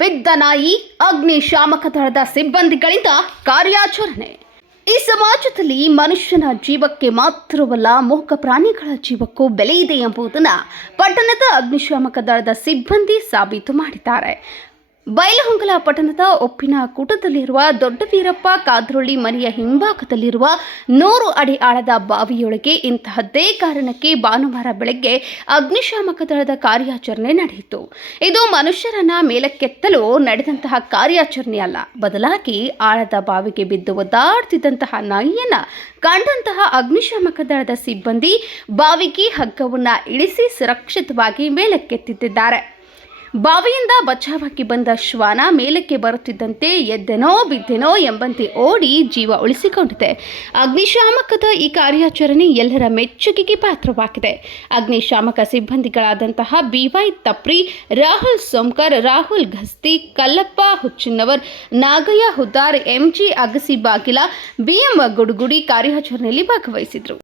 ಬಿದ್ದ ನಾಯಿ, ಅಗ್ನಿಶಾಮಕ ದಳದ ಸಿಬ್ಬಂದಿಗಳಿಂದ ಕಾರ್ಯಾಚರಣೆ. ಈ ಸಮಾಜದಲ್ಲಿ ಮನುಷ್ಯನ ಜೀವಕ್ಕೆ ಮಾತ್ರವಲ್ಲ, ಮೂಕ ಪ್ರಾಣಿಗಳ ಜೀವಕ್ಕೂ ಬೆಲೆ ಇದೆ ಎಂಬುದನ್ನು ಪಟ್ಟಣದ ಅಗ್ನಿಶಾಮಕ ದಳದ ಸಿಬ್ಬಂದಿ ಸಾಬೀತು ಮಾಡಿದ್ದಾರೆ. ಬೈಲಹೊಂಗಲ ಪಟ್ಟಣದ ಉಪ್ಪಿನಕೂಟದಲ್ಲಿರುವ ದೊಡ್ಡ ವೀರಪ್ಪ ಕಾದ್ರೊಳ್ಳಿ ಮನೆಯ ಹಿಂಭಾಗದಲ್ಲಿರುವ 100 ಅಡಿ ಆಳದ ಬಾವಿಯೊಳಗೆ ಇಂತಹದ್ದೇ ಕಾರಣಕ್ಕೆ ಭಾನುವಾರ ಬೆಳಗ್ಗೆ ಅಗ್ನಿಶಾಮಕ ದಳದ ಕಾರ್ಯಾಚರಣೆ ನಡೆಯಿತು. ಇದು ಮನುಷ್ಯರನ್ನ ಮೇಲಕ್ಕೆತ್ತಲು ನಡೆದಂತಹ ಕಾರ್ಯಾಚರಣೆ ಅಲ್ಲ, ಬದಲಾಗಿ ಆಳದ ಬಾವಿಗೆ ಬಿದ್ದು ಒದ್ದಾಡ್ತಿದ್ದಂತಹ ನಾಯಿಯನ್ನ ಕಂಡಂತಹ ಅಗ್ನಿಶಾಮಕ ದಳದ ಸಿಬ್ಬಂದಿ ಬಾವಿಗೆ ಹಗ್ಗವನ್ನು ಇಳಿಸಿ ಸುರಕ್ಷಿತವಾಗಿ ಮೇಲಕ್ಕೆತ್ತಿದ್ದಾರೆ. ಬಾವಿಯಿಂದ ಬಚಾವಾಗಿ ಬಂದ ಶ್ವಾನ ಮೇಲಕ್ಕೆ ಬರುತ್ತಿದ್ದಂತೆ ಎದ್ದೆನೋ ಬಿದ್ದೆನೋ ಎಂಬಂತೆ ಓಡಿ ಜೀವ ಉಳಿಸಿಕೊಂಡಿದೆ. ಅಗ್ನಿಶಾಮಕದ ಈ ಕಾರ್ಯಾಚರಣೆ ಎಲ್ಲರ ಮೆಚ್ಚುಗೆಗೆ ಪಾತ್ರವಾಗಿದೆ. ಅಗ್ನಿಶಾಮಕ ಸಿಬ್ಬಂದಿಗಳಾದಂತಹ BY ತಪ್ರಿ, ರಾಹುಲ್ ಸೋಮ್ಕರ್, ರಾಹುಲ್ ಘಸ್ತಿ, ಕಲ್ಲಪ್ಪ ಹುಚ್ಚಿನವರ್, ನಾಗಯ್ಯ ಹುದ್ದಾರ್, MG ಅಗಸಿ ಬಾಗಿಲ, BM ಗುಡುಗುಡಿ ಕಾರ್ಯಾಚರಣೆಯಲ್ಲಿ ಭಾಗವಹಿಸಿದರು.